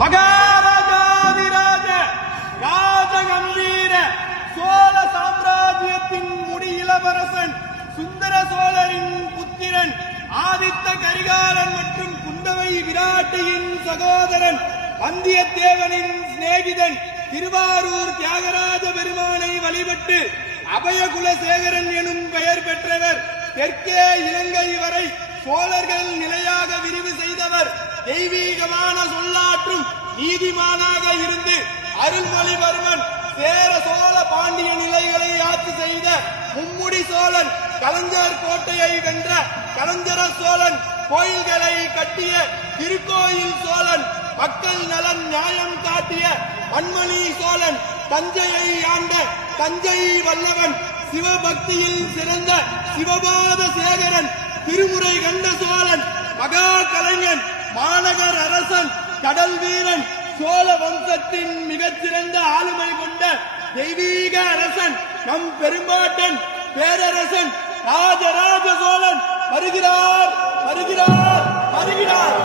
மகாராஜாதிராஜ ராஜகம்பீர சோழ சாம்ராஜ்யத்தின் முடி இளவரசன் சுந்தர சோழரின் புத்திரன் ஆதித்த கரிகாலன் மற்றும் குந்தவை விராட்டியின் சகோதரன் வந்தியத்தேவனின் சிநேகிதன் திருவாரூர் தியாகராஜ பெருமானை வழிபட்டு அபயகுலசேகரன் எனும் பெயர் பெற்றவர். தெற்கே இலங்கை வரை சோழர்கள் நிலையாக விரிவு செய்தவர். தெய்வீகமான சொல்லாற்றும் நீதிமானாக இருந்து அருள்மொழிவர்மன் சேர சோழ பாண்டிய நிலைகளை ஆட்சி செய்த மும்முடி சோழன், கலைஞர் கோட்டையை வென்ற கலைஞர சோழன், கோயில்களை கட்டிய திருக்கோயில் சோழன், மக்கள் நலன் நியாயம் காட்டிய மண்மணி சோழன், தஞ்சையை ஆண்ட தஞ்சை வல்லவன், சிவபக்தியில் சிறந்த சிவபாத சேகரன், திருமுறை கண்ட சோழன், மகா கலைஞன், மாநகர் அரசன், கடல் வீரன், சோழ வம்சத்தின் மிகச்சிறந்த ஆளுமை கொண்ட தெய்வீக அரசன், நம் பெரும்பாட்டன் பேரரசன் ராஜராஜ சோழன் வருகிறார் வருகிறார் வருகிறார்.